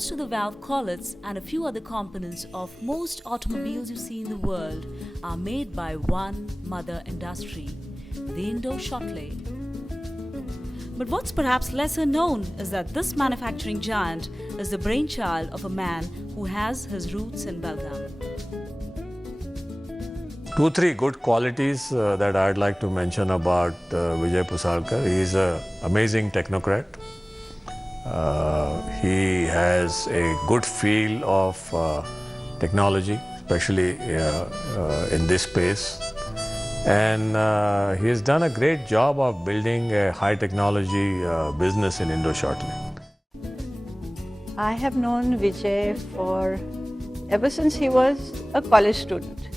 Most of the valve collets and a few other components of most automobiles you see in the world are made by one mother industry, the Indoshle. But what's perhaps lesser known is that this manufacturing giant is the brainchild of a man who has his roots in Belgaum. 2-3 good qualities that I'd like to mention about Vijay Pusalkar. He is an amazing technocrat. He has a good feel of technology, especially in this space. And he has done a great job of building a high technology business in Indoshle. I have known Vijay ever since he was a college student.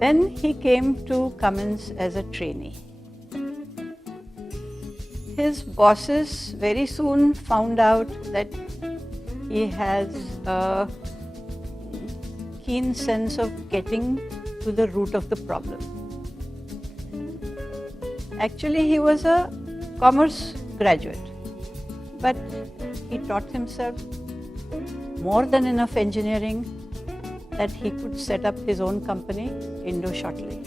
Then he came to Cummins as a trainee. His bosses very soon found out that he has a keen sense of getting to the root of the problem. Actually, he was a commerce graduate, but he taught himself more than enough engineering that he could set up his own company, Indoshle.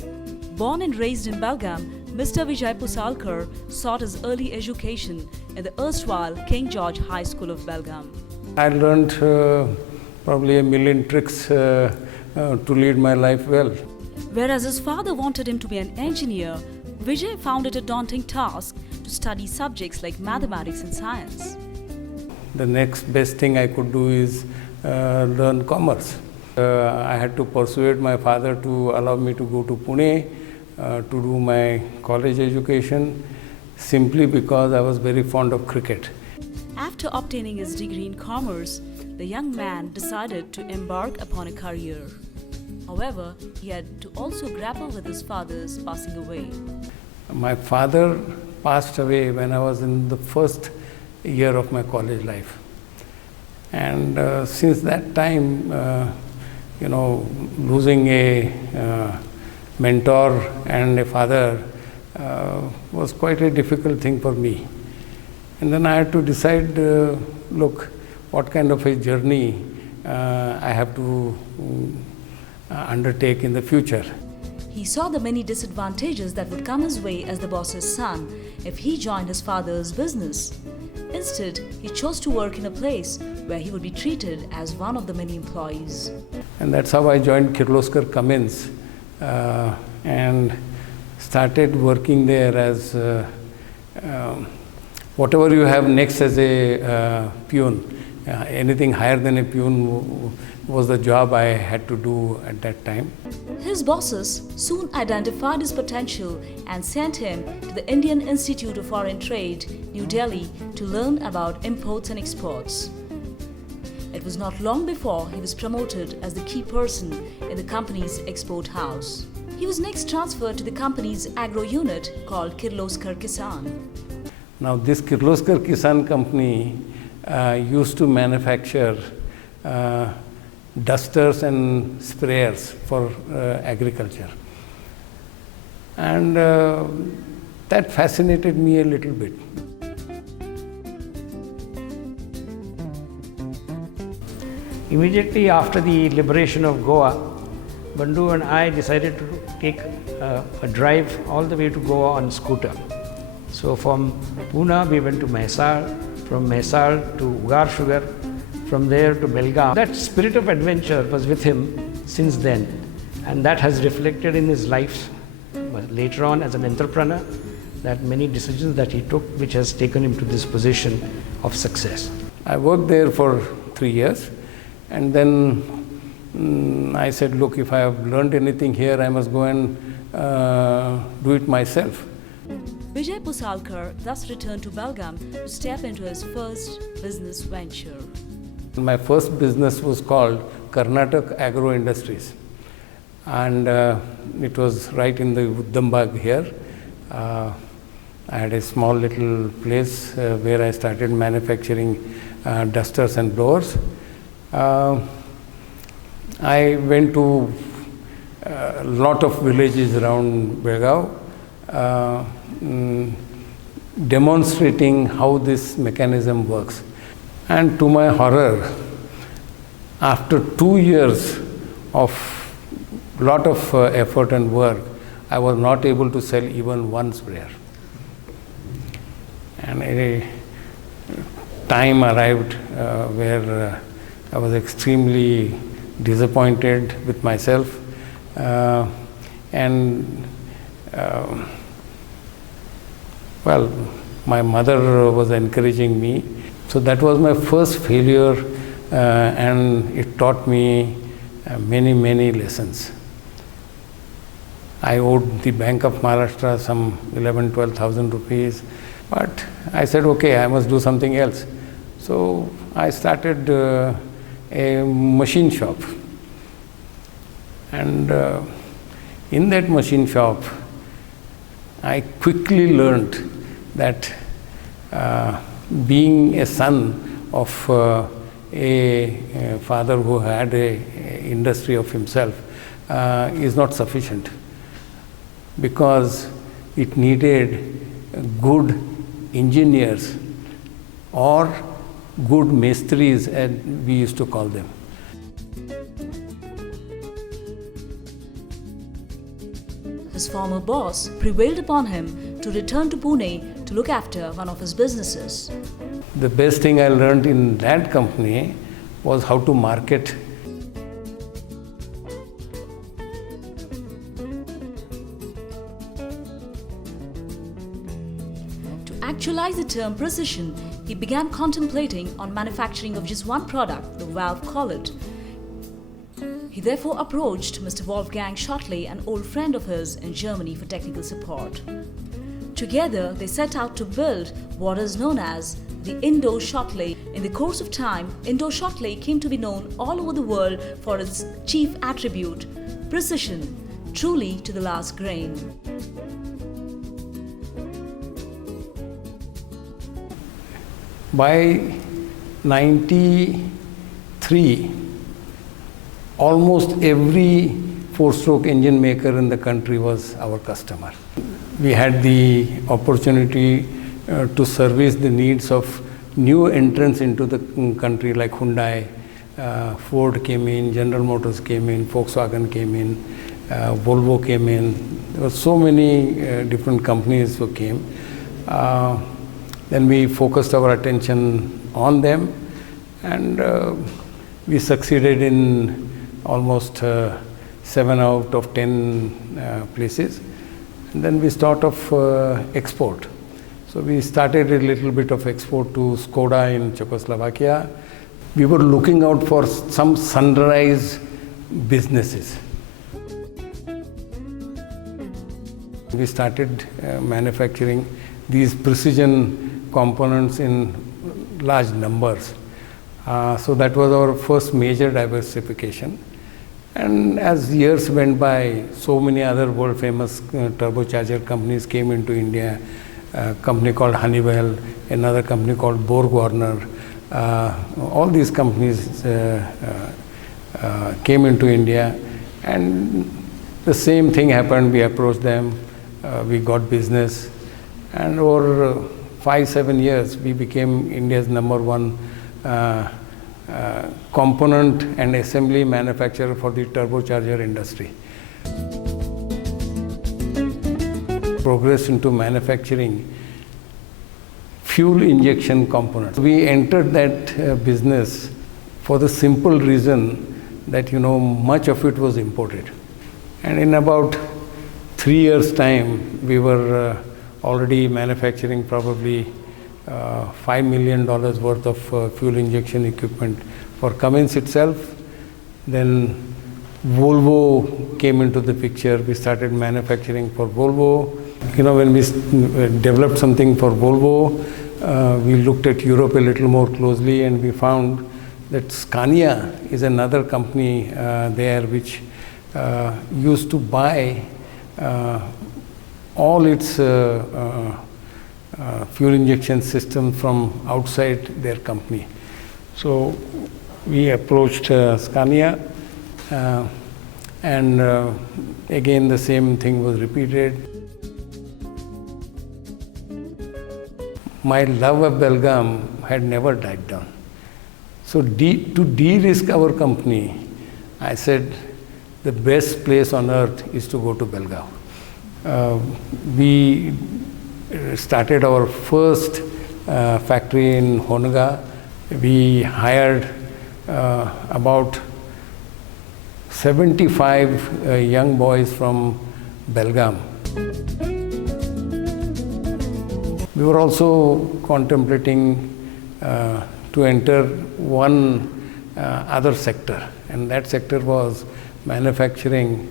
Born and raised in Belgaum, Mr. Vijay Pusalkar sought his early education in the erstwhile King George High School of Belgaum. I learned probably a million tricks to lead my life well. Whereas his father wanted him to be an engineer, Vijay found it a daunting task to study subjects like mathematics and science. The next best thing I could do is learn commerce. I had to persuade my father to allow me to go to Pune to do my college education simply because I was very fond of cricket. After obtaining his degree in commerce, the young man decided to embark upon a career. However, he had to also grapple with his father's passing away. My father passed away when I was in the first year of my college life. And since that time, losing a mentor and a father was quite a difficult thing for me. And then I had to decide, look, what kind of a journey I have to undertake in the future. He saw the many disadvantages that would come his way as the boss's son if he joined his father's business. Instead, he chose to work in a place where he would be treated as one of the many employees. And that's how I joined Kirloskar Cummins and started working there as whatever you have next as a peon. Anything higher than a peon was the job I had to do at that time. His bosses soon identified his potential and sent him to the Indian Institute of Foreign Trade, New Delhi, to learn about imports and exports. It was not long before he was promoted as the key person in the company's export house. He was next transferred to the company's agro unit called Kirloskar Kisan. Now this Kirloskar Kisan company used to manufacture dusters and sprayers for agriculture. And that fascinated me a little bit. Immediately after the liberation of Goa, Bandhu and I decided to take a drive all the way to Goa on scooter. So from Pune we went to Mysore, from Mysore to Ugar Sugar, from there to Belgaum. That spirit of adventure was with him since then, and that has reflected in his life later on as an entrepreneur, that many decisions that he took which has taken him to this position of success. I worked there for 3 years, and then I said, look, if I have learned anything here, I must go and do it myself. Vijay Pusalkar thus returned to Belgaum to step into his first business venture. My first business was called Karnataka Agro Industries, and it was right in the Uddambag here. I had a small little place where I started manufacturing dusters and blowers. I went to a lot of villages around Belgaum, demonstrating how this mechanism works. And to my horror, after 2 years of lot of effort and work, I was not able to sell even one sprayer. And a time arrived where I was extremely disappointed with myself, well, my mother was encouraging me. So that was my first failure, and it taught me many, many lessons. I owed the Bank of Maharashtra some 12,000 rupees, but I said, okay, I must do something else. So I started a machine shop. And in that machine shop, I quickly learned that being a son of a father who had an industry of himself is not sufficient, because it needed good engineers or good mestris, as we used to call them. His former boss prevailed upon him to return to Pune to look after one of his businesses. The best thing I learned in that company was how to market. To actualize the term precision, he began contemplating on manufacturing of just one product, the valve collet. He therefore approached Mr. Wolfgang Schottley, an old friend of his in Germany, for technical support. Together, they set out to build what is known as the Indoshle. In the course of time, Indoshle came to be known all over the world for its chief attribute, precision, truly to the last grain. By 93, almost every four-stroke engine maker in the country was our customer. We had the opportunity to service the needs of new entrants into the country, like Hyundai, Ford came in, General Motors came in, Volkswagen came in, Volvo came in. There were so many different companies who came. Then we focused our attention on them, and we succeeded in almost 7 out of 10 places. And then we start off export. So we started a little bit of export to Skoda in Czechoslovakia. We were looking out for some sunrise businesses. We started manufacturing these precision components in large numbers. So that was our first major diversification. And as years went by, so many other world famous turbocharger companies came into India. A company called Honeywell, another company called Borg-Warner. All these companies came into India, and the same thing happened. We approached them, we got business, and over 5-7 years, we became India's #1 component and assembly manufacturer for the turbocharger industry. Progressed into manufacturing fuel injection components. We entered that business for the simple reason that, much of it was imported. And in about 3 years' time, we were already manufacturing probably $5 million worth of fuel injection equipment for Cummins itself. Then Volvo came into the picture. We started manufacturing for Volvo. When we developed something for Volvo, we looked at Europe a little more closely, and we found that Scania is another company there which used to buy all its fuel injection system from outside their company. So we approached Scania, and again the same thing was repeated. My love of Belgaum had never died down. So to de-risk our company, I said the best place on earth is to go to Belgaum. We started our first factory in Honaga. We hired about 75 young boys from Belgaum. We were also contemplating to enter one other sector, and that sector was manufacturing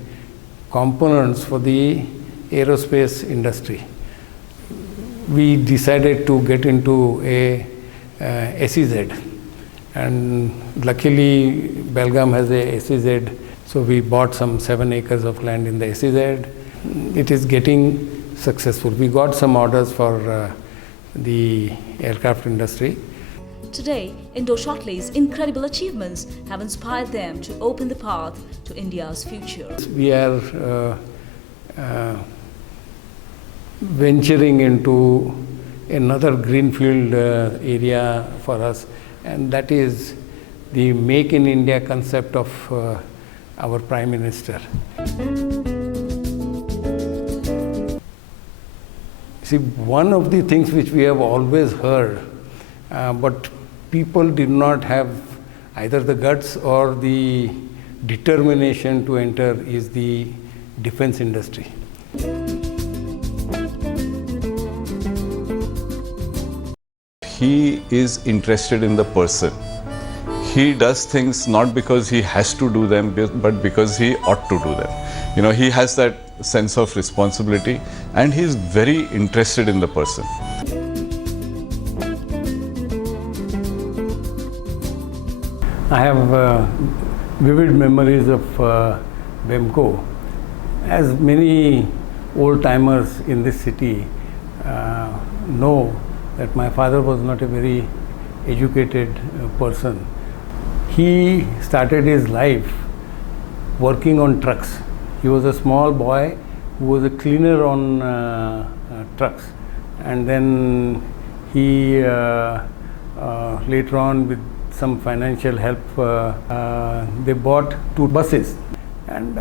components for the aerospace industry. We decided to get into a SEZ, and luckily Belgaum has a SEZ, so we bought some 7 acres of land in the SEZ. It is getting successful. We got some orders for the aircraft industry. Today, Indoshetle's incredible achievements have inspired them to open the path to India's future. We are venturing into another greenfield area for us, and that is the Make in India concept of our Prime Minister. See, one of the things which we have always heard, but people did not have either the guts or the determination to enter, is the defense industry. He is interested in the person. He does things not because he has to do them, but because he ought to do them. You know, he has that sense of responsibility, and he is very interested in the person. I have vivid memories of BEMCO. As many old-timers in this city know that my father was not a very educated person. He started his life working on trucks. He was a small boy who was a cleaner on trucks, and then he later on, with some financial help, they bought 2 buses, and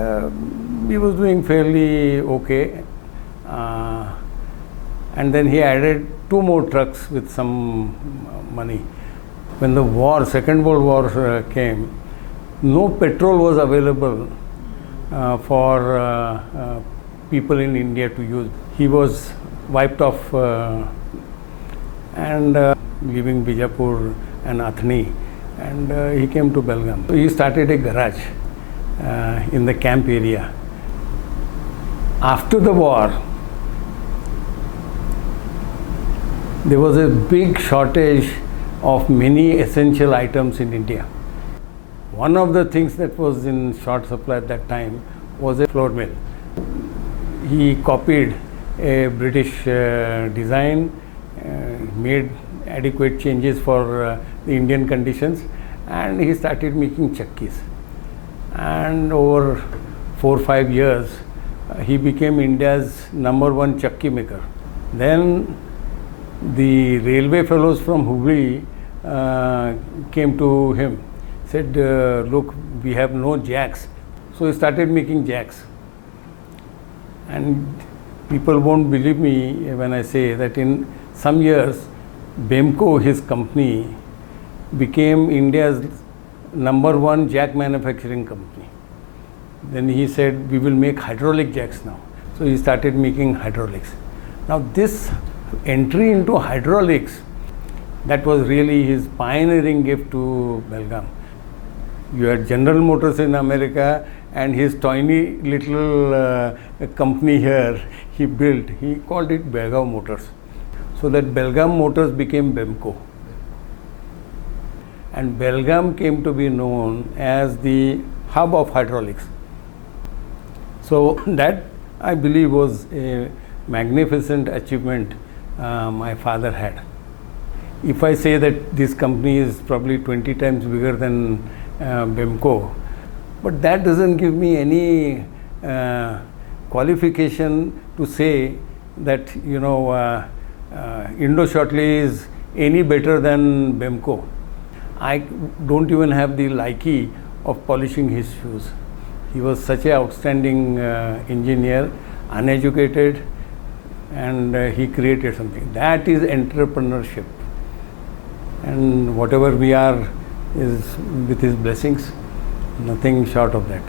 he was doing fairly okay. And then he added 2 more trucks with some money. When the war, Second World War came, no petrol was available for people in India to use. He was wiped off and leaving Bijapur and Athni, and he came to Belgaum. So he started a garage in the camp area. After the war, there was a big shortage of many essential items in India. One of the things that was in short supply at that time was a flour mill. He copied a British design, made adequate changes for the Indian conditions, and he started making chakkis. And over 4 or 5 years, he became India's #1 chakki maker. Then the railway fellows from Hubli came to him, said, look, we have no jacks. So he started making jacks. And people won't believe me when I say that in some years, BEMCO, his company, became India's #1 jack manufacturing company. Then he said, we will make hydraulic jacks now. So he started making hydraulics. Now this entry into hydraulics, that was really his pioneering gift to Belgaum. You had General Motors in America, and his tiny little company here he built. He called it Belgaum Motors. So that Belgaum Motors became BEMCO. And Belgaum came to be known as the hub of hydraulics. So that, I believe, was a magnificent achievement my father had. If I say that this company is probably 20 times bigger than BEMCO, but that doesn't give me any qualification to say that, you know, Indoshle is any better than BEMCO. I don't even have the liking of polishing his shoes. He was such an outstanding engineer, uneducated, and he created something. That is entrepreneurship. And whatever we are is with his blessings, nothing short of that.